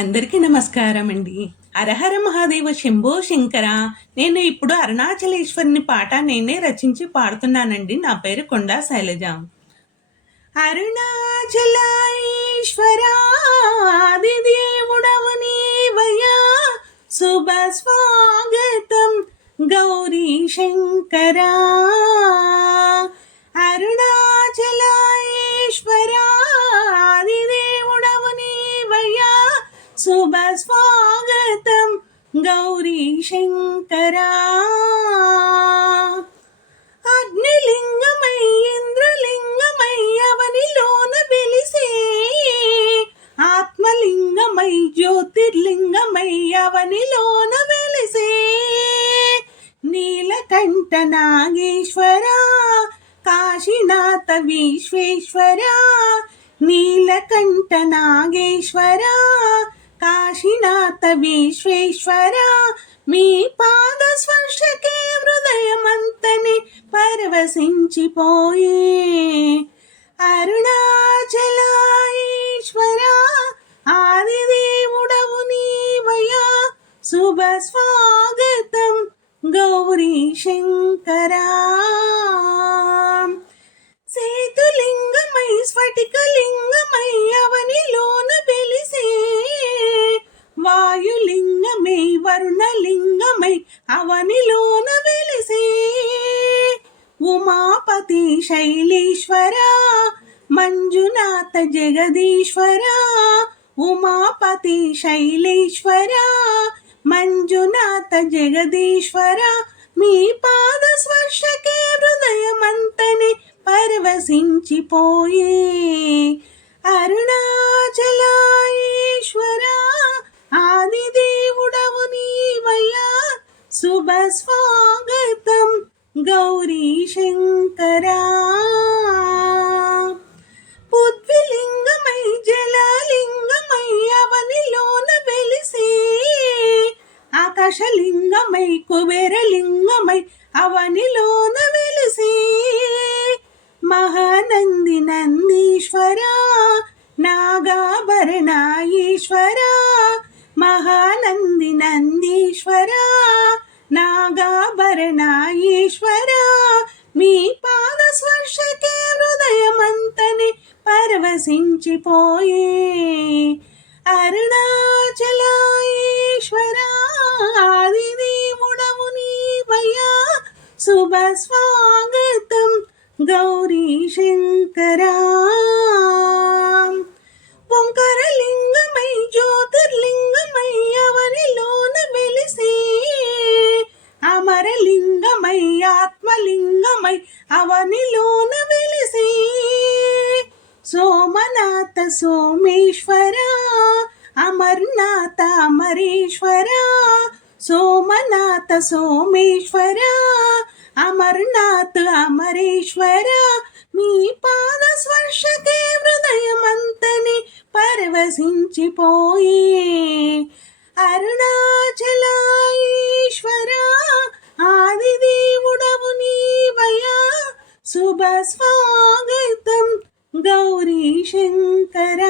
అందరికీ నమస్కారం అండి. హరహర మహాదేవ శంభో శంకర. నేను ఇప్పుడు అరుణాచలేశ్వరుని పాట నేనే రచించి పాడుతున్నానండి. నా పేరు కొండా శైలజ. అరుణాచలేశ్వరా ఆదిదేవుడవు నీవయ్యా, శుభ స్వాగతం గౌరీ శంకరా. అరుణాచలేశ్వరా ఆదిదేవుడవు నీవయ్యా, శుభ స్వాగతం గౌరీ శంకరా. అగ్నిలింగమై ఇంద్రలింగమై అవనిలోన వెలిసే, ఆత్మలింగమై జ్యోతిర్లింగమై అవనిలోన వెలిసే. నీలకంఠ నాగేశ్వరా కాశీనాథ విశ్వేశ్వరా, నీలకంఠ నాగేశ్వరా కాశీనాథ విశ్వేశ్వరా. మీ పాద స్పర్శకే హృదయమంతని పరవశించిపోయే. అరుణాచలేశ్వరా ఆదిదేవుడవు నీవయ్యా, శుభ స్వాగతం గౌరీ శంకరా. సేతులింగమై స్ఫటికలింగమై అవనిలోన వెలిసే, వాయులింగమై వరుణలింగమై అవనిలోన వెలిసే. ఉమాపతి శైలేశ్వరా మంజునాథ జగదీశ్వరా, ఉమాపతి శైలేశ్వరా మంజునాథ జగదీశ్వరా. మీ పాద స్పర్శకే హృదయమంతని పరవశించిపోయే. అరుణాచలేశ్వరా ఆదిదేవుడవు నీవయ్యా, శుభ స్వాగతం గౌరీ శంకరా. పృథ్వీలింగమై జలలింగమై అవనిలోన వెలిసే, ఆకాశలింగమై కుబేరలింగమై అవనిలోన వెలిసే. మహానంది నందీశ్వరా నాగాభరణ ఈశ్వరా, మహానంది నందీశ్వరా నాగాభరణ ఈశ్వరా. మీ పాద స్పర్శకే హృదయమంతని పరవశించిపోయే. అరుణాచలేశ్వరా ఆదిదేవుడవు నీవయ్యా, శుభ స్వాగతం గౌరీ శంకరా. ఓంకారలింగమై జ్యోతిర్లింగమై అవనిలోన వెలిసే, అమరలింగమై ఆత్మలింగమై అవనిలోన వెలిసే. సోమనాథ సోమేశ్వరా అమర్నాథ అమరేశ్వరా, సోమనాథ సోమేశ్వరా అమర్నాథ్ అమరేశ్వరా. మీ పాద స్పర్శకే హృదయమంతని పరవశించిపోయే. అరుణాచలేశ్వరా ఆదిదేవుడవు నీవయ్యా, శుభ స్వాగతం గౌరీ శంకరా.